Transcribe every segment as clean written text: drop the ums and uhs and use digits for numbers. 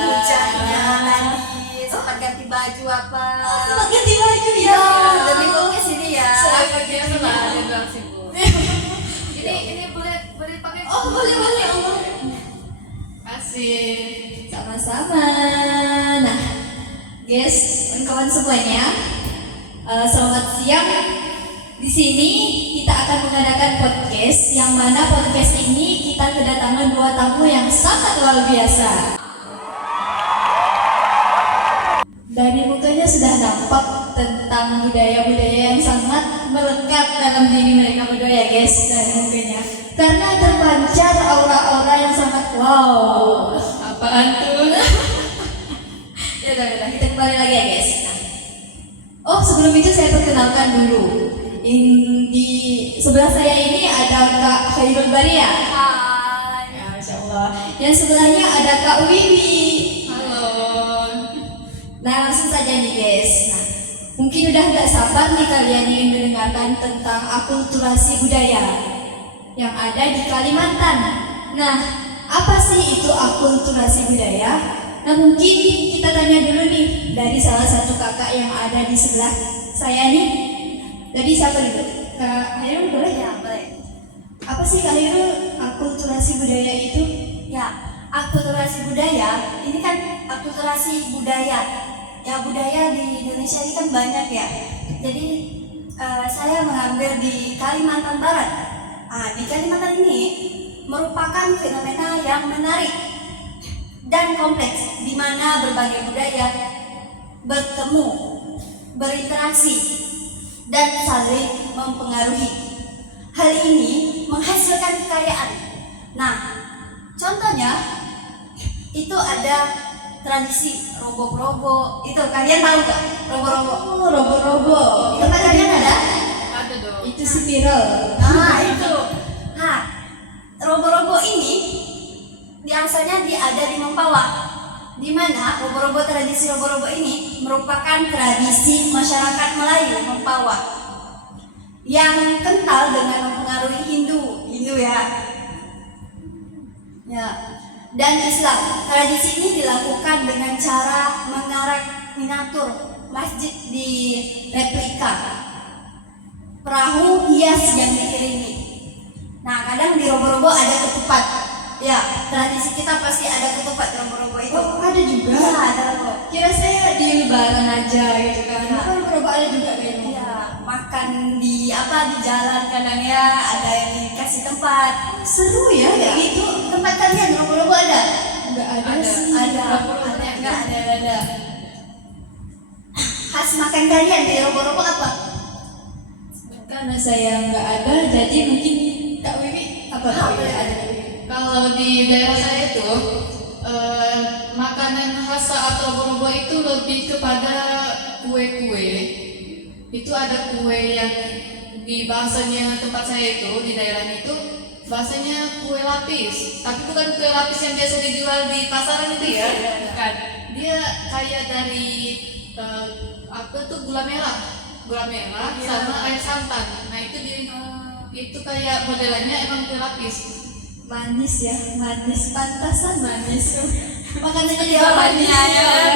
puncaknya tadi sempat ganti baju apa? Sempat ganti baju ya. Demi podcast ini ya. Saya pakai setelah ada bilang sibuk. Ini boleh pakai. Oh boleh Allah. Kasih. Sama-sama. Nah, guys, kawan semuanya, selamat siang. Di sini kita akan mengadakan podcast, yang mana podcast ini kita kedatangan dua tamu yang sangat luar biasa. Dari mukanya sudah nampak tentang budaya-budaya yang sangat melekat dalam diri mereka berdua ya guys, dari mukanya. Karena terpancar aura-aura yang sangat wow. Apaan tuh? Ya kita kembali lagi ya guys. Oh sebelum itu saya perkenalkan dulu. Di sebelah saya ini ada Kak Khairul Baria. Hai. Ya, Masya Allah. Yang sebelahnya ada Kak Wiwi. Halo. Nah langsung saja nih guys. Nah, mungkin udah gak sabar nih kalian ingin mendengarkan tentang akulturasi budaya yang ada di Kalimantan. Nah, apa sih itu akulturasi budaya? Nah mungkin kita tanya dulu nih dari salah satu kakak yang ada di sebelah saya nih. Jadi siapa dulu? Kak Hairul boleh? Ya, boleh. Apa sih Kak Hairul akulturasi budaya itu? Ya, akulturasi budaya, ini kan akulturasi budaya. Ya, budaya di Indonesia ini kan banyak ya. Jadi saya mengambil di Kalimantan Barat. Di Kalimantan ini merupakan fenomena yang menarik dan kompleks, di mana berbagai budaya bertemu, berinteraksi, dan saling mempengaruhi. Hal ini menghasilkan kekayaan. Nah, contohnya itu ada tradisi robo-robo. Itu kalian tahu nggak? Robo-robo. Oh, robo-robo. Itu kalian ada? Ada dong. Itu spiral. Nah, itu. Nah, robo-robo ini biasanya ada di Mempawah, di mana tradisi robo-robo ini merupakan tradisi masyarakat Melayu Mempawah yang kental dengan mempengaruhi Hindu ya, dan Islam. Tradisi ini dilakukan dengan cara mengarak miniatur masjid di replika perahu hias yang diiringi. Nah, kadang di robo-robo ada ketupat. Ya, tradisi kita pasti ada ketupat robo-robo itu. Oh, ada juga. Ya, ada robo. Kira saya di lebaran aja gitu kan. Ya. Robo-robo ada juga kayaknya. Ya, makan di jalan kadang ya, ada yang dikasih tempat. Seru ya kayak gitu. Tempat kalian robo-robo ada? Enggak ada Ada. sih. Ada. Robo-robo Enggak ada. Khas makan kalian di robo-robo apa? Karena saya nggak ada, jadi mungkin Kak Wiwi apa Kak Wiwi ada? Kalau di daerah saya itu makanan khas saat robo-robo itu lebih kepada kue-kue. Itu ada kue yang di bahasanya tempat saya itu di daerah itu bahasanya kue lapis. Tapi bukan kue lapis yang biasa dijual di pasaran itu ya. Bukan. Dia kayak dari apa tuh gula merah sama air santan. Nah itu kayak modelannya emang kue lapis. Manis ya, manis, pantasan manis. Makanannya Iya, juga manis. ya kan?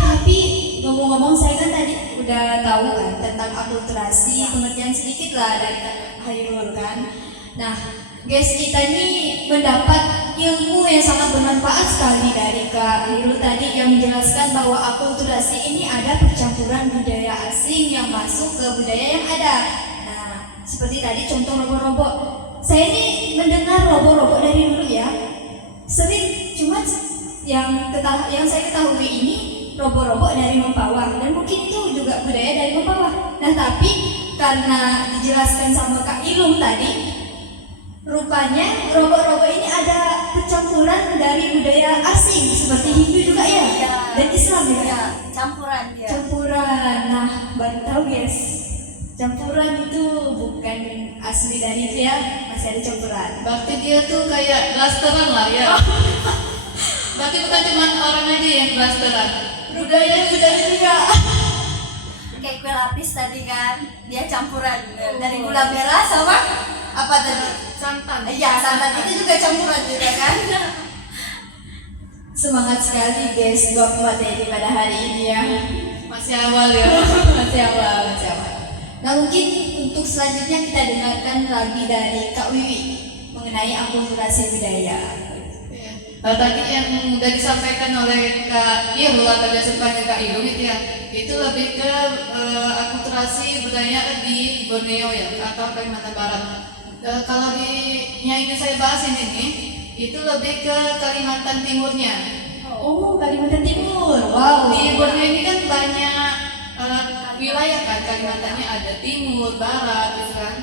Tapi ngomong-ngomong saya kan tadi udah tahu kan tentang akulturasi, pengertian sedikit lah dari Kak Hairul kan. Nah, guys kita ini mendapat ilmu yang sangat bermanfaat sekali dari Kak Hairul tadi yang menjelaskan bahwa akulturasi ini ada percampuran budaya asing yang masuk ke budaya yang ada. Nah, seperti tadi contoh robo-robo. Saya ini mendengar robo-robo dari dulu ya. Sering, cuma yang saya ketahui ini robo-robo dari Mempawah dan mungkin itu juga budaya dari Mempawah. Nah, tapi karena dijelaskan sama Kak Ilum tadi, rupanya robo-robo ini ada percampuran dari budaya asing seperti Hindu juga ya, dan Islam juga. Ya, campuran ya. Campuran. Nah, baru tahu guys. Campuran itu bukan asli dari itu ya, masih ada campuran. Berarti dia tuh kayak blasteran lah ya. Berarti bukan cuma orang aja yang blasteran. Budaya juga. Kayak kue lapis tadi kan, dia campuran dari gula merah sama apa tadi? Santan. Iya, santan itu juga campuran juga kan. Semangat sekali guys buat materi pada hari ini ya. Masih awal ya. Masih awal. Nah mungkin untuk selanjutnya kita dengarkan lagi dari Kak Wiwi mengenai akulturasi budaya. Ya. Tadi yang udah disampaikan oleh Kak Irul atau biasa dipanggil Kak Irul itu ya, itu lebih ke akulturasi budaya di Borneo ya atau Kalimantan Barat. Kalau yang ingin saya bahas ini nih, itu lebih ke Kalimantan Timurnya. Oh, Kalimantan Timur. Wow. Di Borneo ini kan banyak wilayah kan, Kalimantannya ada timur, barat, gitu kan.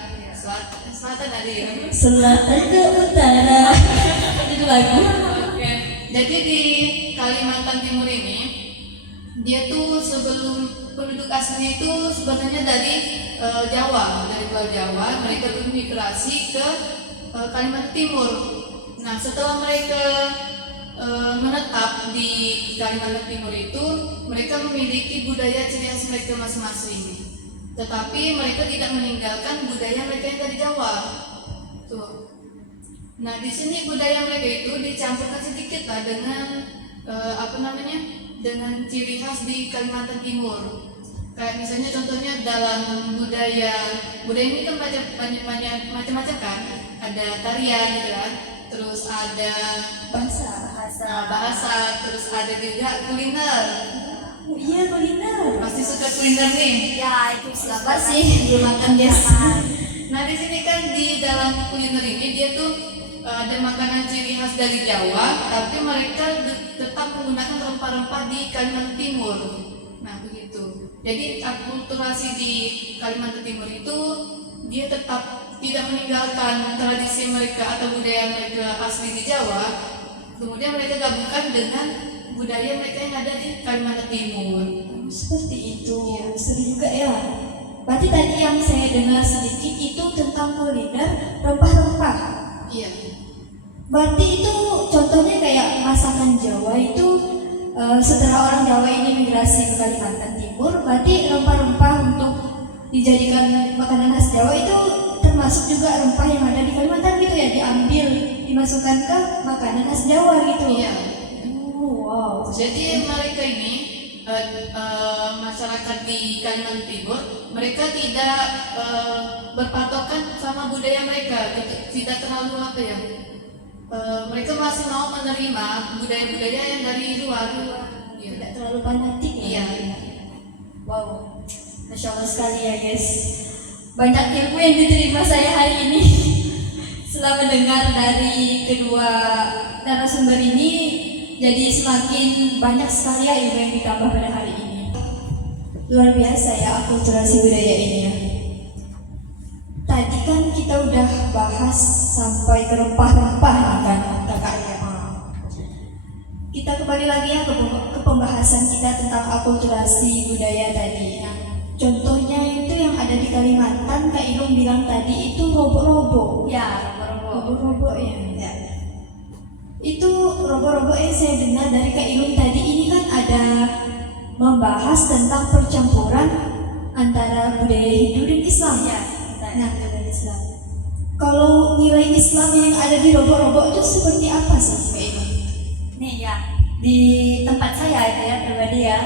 Selatan ada ya. Selatan ke utara. Itu lagu. Oke. Jadi di Kalimantan Timur ini, dia tuh sebelum penduduk aslinya itu sebenarnya dari Jawa, dari Pulau Jawa. Mereka dulu migrasi ke Kalimantan Timur. Nah, setelah mereka menetap di Kalimantan Timur itu, mereka memiliki budaya ciri khas mereka masing-masing. Tetapi mereka tidak meninggalkan budaya mereka yang dari Jawa. Tuh. Nah, di sini budaya mereka itu dicampurkan sedikit lah dengan dengan ciri khas di Kalimantan Timur. Kayak misalnya contohnya dalam budaya ini kan macam-macam kan. Ada tarian gitu kan. Terus ada bahasa, terus ada juga kuliner. Iya, kuliner. Pasti suka kuliner nih. Ya itu Apa sih? Belum makan guys. Nah di sini kan di dalam kuliner ini dia tuh ada makanan ciri khas dari Jawa, tapi mereka tetap menggunakan rempah-rempah di Kalimantan Timur. Nah begitu. Jadi akulturasi di Kalimantan Timur itu dia tetap tidak meninggalkan tradisi mereka atau budaya mereka asli di Jawa, kemudian mereka gabungkan dengan budaya mereka yang ada di Kalimantan Timur. Seperti itu. Seru juga ya. Berarti tadi yang saya dengar sedikit itu tentang kuliner rempah-rempah. Iya. Berarti itu contohnya kayak masakan Jawa itu setelah orang Jawa ini migrasi ke Kalimantan Timur, berarti rempah-rempah untuk dijadikan makanan khas Jawa itu termasuk juga rempah yang ada di Kalimantan gitu ya, diambil dimasukkan ke makanan khas Jawa gitu. Iya. Wow. Jadi mereka ini masyarakat di Kalimantan Timur, mereka tidak berpatokan sama budaya mereka, tidak terlalu apa ya. Mereka masih mau menerima budaya-budaya yang dari luar. Ya, tidak terlalu fanatik ya. Iya. Wow. Masya Allah sekali ya guys. Banyak ilmu yang diterima saya hari ini setelah mendengar dari kedua narasumber ini. Jadi semakin banyak sekali ya ilmu yang ditambah pada hari ini. Luar biasa ya akulturasi budaya ini ya. Tadi kan kita udah bahas sampai ke rempah-rempah nih kan kakaknya. Kita kembali lagi ya ke pembahasan kita tentang akulturasi budaya tadi. Nah, contohnya itu yang ada di Kalimantan, Kak Ilung bilang tadi itu robo-robo. Ya, Robo-robo ya. Itu robo-robo yang saya dengar dari Kak Ilung tadi ini kan ada membahas tentang percampuran antara budaya Hindu dan Islam ya. Nah, Islam. Kalau nilai Islam yang ada di robo-robo itu seperti apa sih Kak Ilung? nih ya di tempat saya itu ya pribadi ya,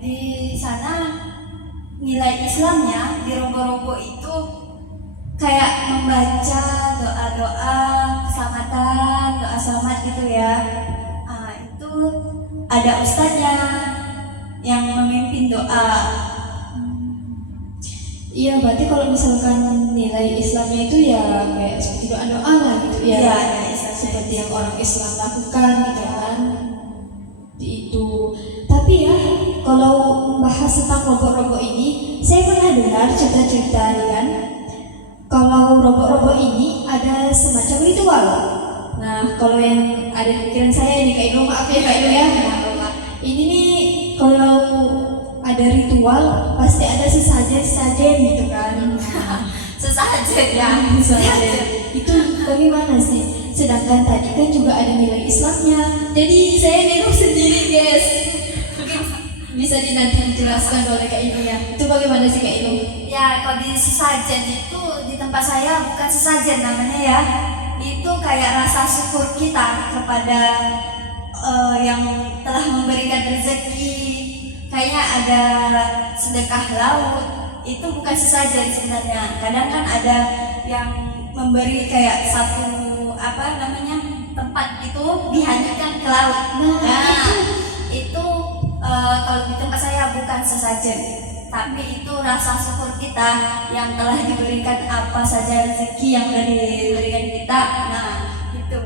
di sana nilai Islamnya di robo-robo itu kayak membaca doa-doa keselamatan, doa selamat gitu ya. Itu ada ustadznya yang memimpin doa. Iya, berarti kalau misalkan nilai Islamnya itu ya kayak seperti doa-doa lah gitu ya. Iya, seperti yang orang Islam lakukan gitu kan. Itu. Tapi ya, kalau membahas tentang robo-robo ini, saya pernah dengar cerita-cerita nih kan. Kalau robo-robo ini ada semacam ritual. Nah, kalau yang ada di pikiran saya nih Kak Ilo, maaf ya Kak Ilo ya. Ini nih kalau ada ritual pasti ada sesajen gitu kan. Sesajen ya. Sesajen. Itu bagaimana sih? Sedangkan tadi kan juga ada nilai Islamnya. Jadi saya niru sendiri guys. Mungkin bisa nanti dijelaskan oleh Kak Ilo ya. Itu bagaimana sih Kak Ilo? Ya, kalau di sesajen itu di tempat saya bukan sesajen namanya ya. Itu kayak rasa syukur kita kepada yang telah memberikan rezeki, kayak ada sedekah laut, itu bukan sesajen sebenarnya. Kadang kan ada yang memberi kayak satu apa namanya tempat itu dihanyutkan ke laut. Nah, itu kalau di tempat saya bukan sesajen, tapi itu rasa syukur kita yang telah diberikan apa saja rezeki yang sudah diberikan kita. Nah, itu.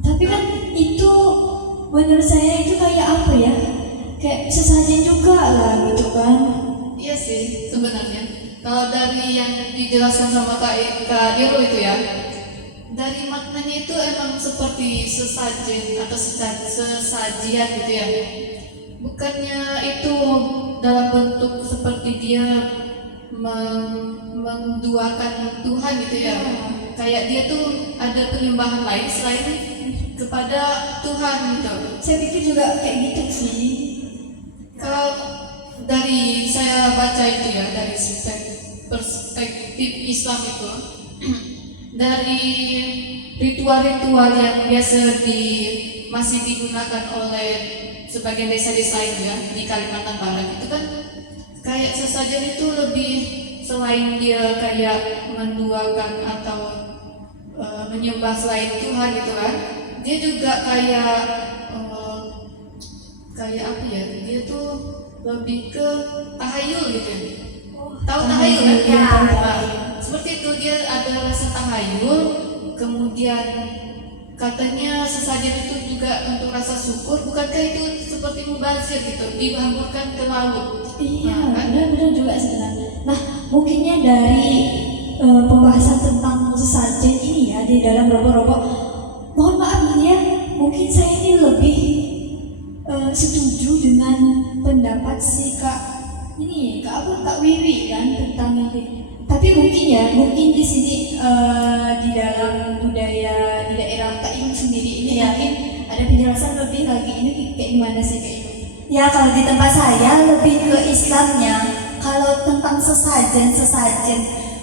Tapi kan itu menurut saya itu kayak apa ya? Kayak sesajen juga lah gitu kan. Iya sih sebenarnya. Kalau dari yang dijelaskan sama Kak Iro itu ya, dari maknanya itu emang seperti sesajen atau sesajian gitu ya. Bukannya itu dalam bentuk seperti dia menduakan Tuhan gitu ya. Kayak dia tuh ada penyembahan lain selain kepada Tuhan gitu. Saya pikir juga kayak gitu sih. Kalau dari saya baca itu ya, dari perspektif Islam itu, dari ritual-ritual yang biasa masih digunakan oleh sebagian desa-desa itu ya di Kalimantan Barat itu kan kayak sesajen itu lebih, selain dia kayak menduakan atau menyembah selain Tuhan gitu kan, dia juga kayak apa ya, dia tuh lebih ke tahayul gitu ya. Tahu tahayul kan? Ya, Seperti itu, dia ada rasa tahayul, kemudian katanya sesajen itu juga untuk rasa syukur. Bukankah itu seperti mubazir gitu, dihamburkan ke laut? Iya, benar-benar juga sebenarnya. Nah, mungkinnya dari pembahasan tentang sesajen ini ya di dalam robo-robo, mohon maaf nih ya, mungkin saya ini lebih setuju dengan pendapat si Kak Wiwi kan tentang ini. Tapi mungkin di sini di dalam budaya di daerah Kak Ibu sendiri ini mungkin ada penjelasan lebih lagi, ini kayak gimana sih Kak Ibu? Ya, kalau di tempat saya lebih ke Islamnya. Kalau tentang sesajen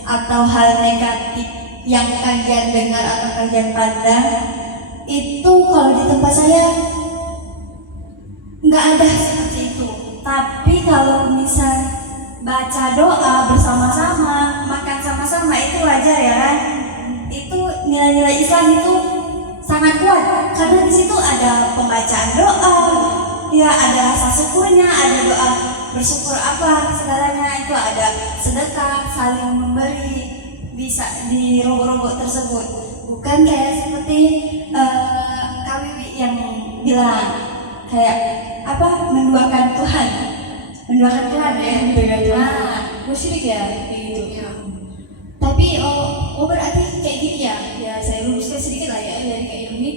atau hal negatif yang kalian dengar atau kalian pandang, itu kalau di tempat saya nggak ada seperti itu. Tapi kalau misal baca doa bersama-sama, makan sama-sama, itu wajar ya kan? Itu nilai-nilai Islam itu sangat kuat karena di situ ada pembacaan doa, ya ada rasa syukurnya, ada doa bersyukur apa segalanya, itu ada sedekah, saling memberi, bisa di robo-robo tersebut. Bukan kayak seperti Kak Wiwi yang bilang kayak apa, menduakan Tuhan ya, Nah, musyrik ya kayak gitu. Tapi berarti kayak gini ya saya luruskan sedikit lah ya dari Kak Ilmi.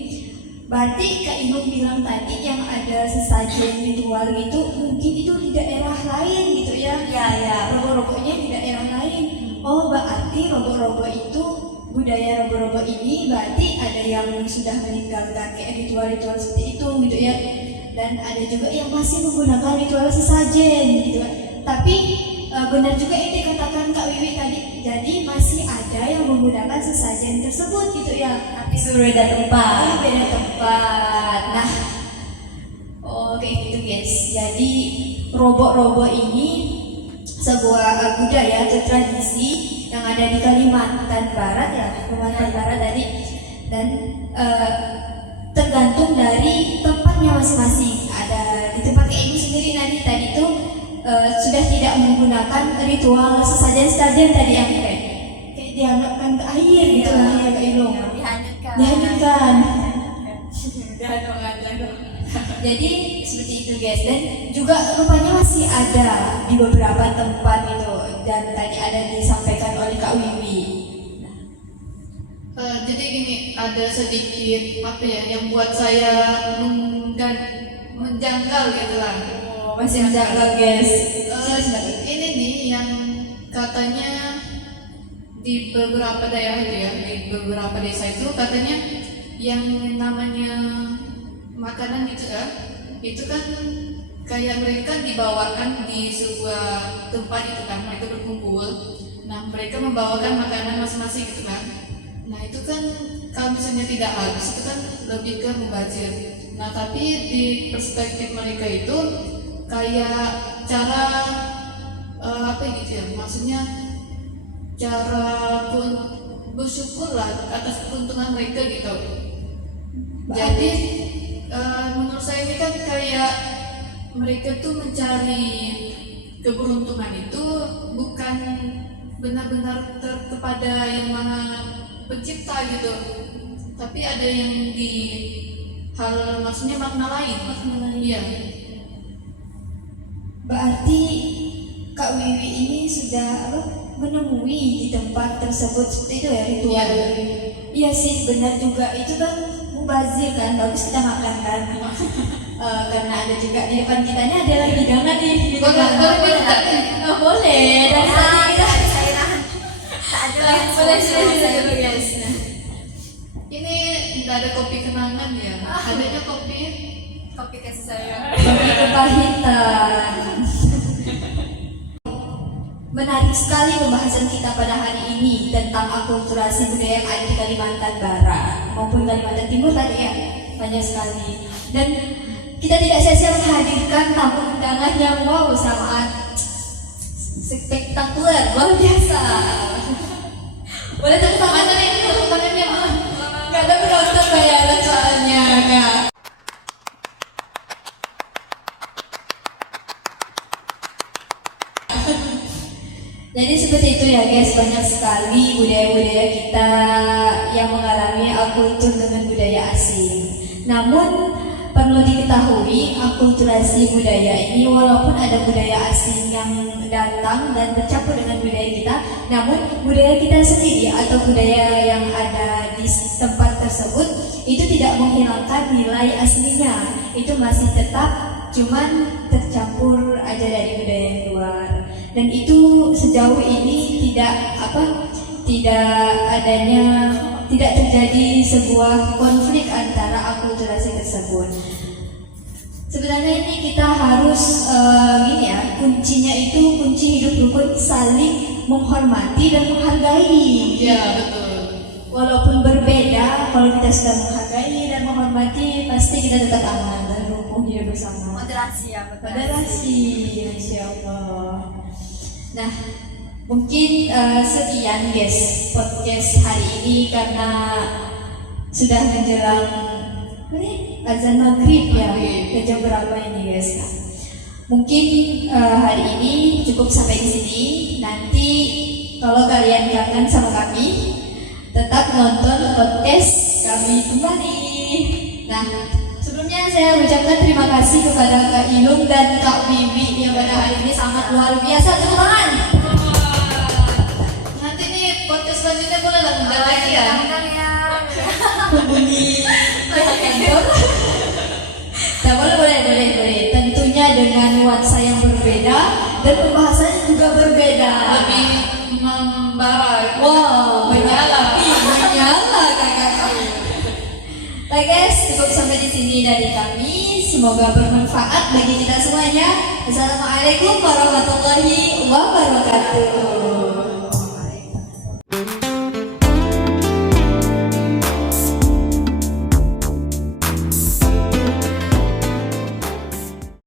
Berarti Kak Ilmi bilang tadi yang ada sesajen ritual itu mungkin itu di daerah lain gitu ya. Ya. Robo-robonya di daerah lain. Berarti robo-robo itu, budaya robo-robo ini berarti ada yang sudah meninggalkan kayak ritual-ritual seperti itu gitu ya. Dan ada juga yang masih menggunakan ritual sesajen gitu. Tapi benar juga yang dikatakan Kak Wiwi tadi, jadi masih ada yang menggunakan sesajen tersebut gitu ya, tapi berbeda tempat. beda tempat. Nah, kayak gitu guys. Jadi robo-robo ini sebuah budaya atau tradisi yang ada di Kalimantan Barat ya, Kalimantan Barat tadi, dan tergantung dari tempatnya masing-masing. Ada di tempat kayak ini sendiri tadi itu sudah tidak menggunakan ritual sesajen tadi yang kayak dianggapkan ke air gitu lah ya Kak Ilo. Dihanyutkan. Jadi seperti itu guys, dan juga rupanya masih ada di beberapa tempat itu, dan tadi ada disampaikan oleh Kak Wiwi. Jadi gini, ada sedikit apa ya yang buat saya menjanggal gitu lah. Masih menjaga guys. Ini nih yang katanya di beberapa daerah itu ya, di beberapa desa itu katanya yang namanya makanan gitu ya, itu kan kayak mereka dibawakan di sebuah tempat itu kan, mereka berkumpul. Nah, mereka membawakan makanan masing-masing gitu kan. Nah itu kan kalau misalnya tidak habis itu kan lebih ke mubazir. Nah tapi di perspektif mereka itu kayak cara apa gitu ya, maksudnya cara pun bersyukur lah atas keuntungan mereka gitu. Jadi menurut saya ini kan kayak mereka tuh mencari keberuntungan itu bukan benar-benar kepada yang mana pencipta gitu, tapi ada yang di hal maksudnya makna lain. Iya. Berarti Kak Wiwi ini sudah menemui di tempat tersebut seperti itu ya ritual. Iya sih, benar juga, itu kan mubazir kan, bagus kita makan kan. Karena ada juga di depan kita ini ada hidangan nih. Boleh. Dan tadi kita saya nahan. Tak ada yang Boleh, guys. Ini nggak ada kopi kenangan ya? Adanya kopi kasih sayang. kepahitan. Menarik sekali pembahasan kita pada hari ini tentang akulturasi budaya yang ada di Kalimantan Barat maupun Kalimantan Timur tadi ya, banyak sekali. Dan kita tidak sia-sia menghadirkan tamu undangan yang wow sangat spektakuler, luar biasa. Boleh tepuk tangan nih, tepuk tangannya mah. Gak ada penonton bayaran soalnya kak. Jadi seperti itu ya guys, banyak sekali budaya-budaya kita yang mengalami akultur dengan budaya asing. Namun perlu diketahui akulturasi budaya ini walaupun ada budaya asing yang datang dan bercampur dengan budaya kita, namun budaya kita sendiri atau budaya yang ada di tempat tersebut itu tidak menghilangkan nilai aslinya. Itu masih tetap cuman tercampur aja dari budaya yang luar. Dan itu sejauh ini tidak terjadi sebuah konflik antara akulturasi tersebut. Sebenarnya ini kita harus kuncinya itu kunci hidup rukun, saling menghormati dan menghargai. ya betul. Walaupun berbeda, kalau kita sudah menghargai dan menghormati, pasti kita tetap aman dan rukun hidup bersama. Moderasi ya, Moderasi, insya Allah. Nah, mungkin sekian guys podcast hari ini karena sudah menjelang azan maghrib ya. Jam berapa ini guys? Nah, mungkin hari ini cukup sampai di sini. Nanti kalau kalian kangen sama kami, tetap nonton podcast kami kembali. Nah, sebelumnya saya ucapkan terima kasih kepada Kak Ilung dan Kak Bibi yang pada hari ini sangat luar biasa. Tepuk tangan. Nanti nih podcast selanjutnya boleh lah undang lagi ya. Hubungi kantor. Nah, boleh. Tentunya dengan nuansa yang berbeda dan pembahasannya juga berbeda. Lebih membara. Wow, menyala. Menyala kakak. Baik guys, cukup sampai di sini dari kami. Semoga bermanfaat bagi kita semuanya. Assalamualaikum warahmatullahi wabarakatuh.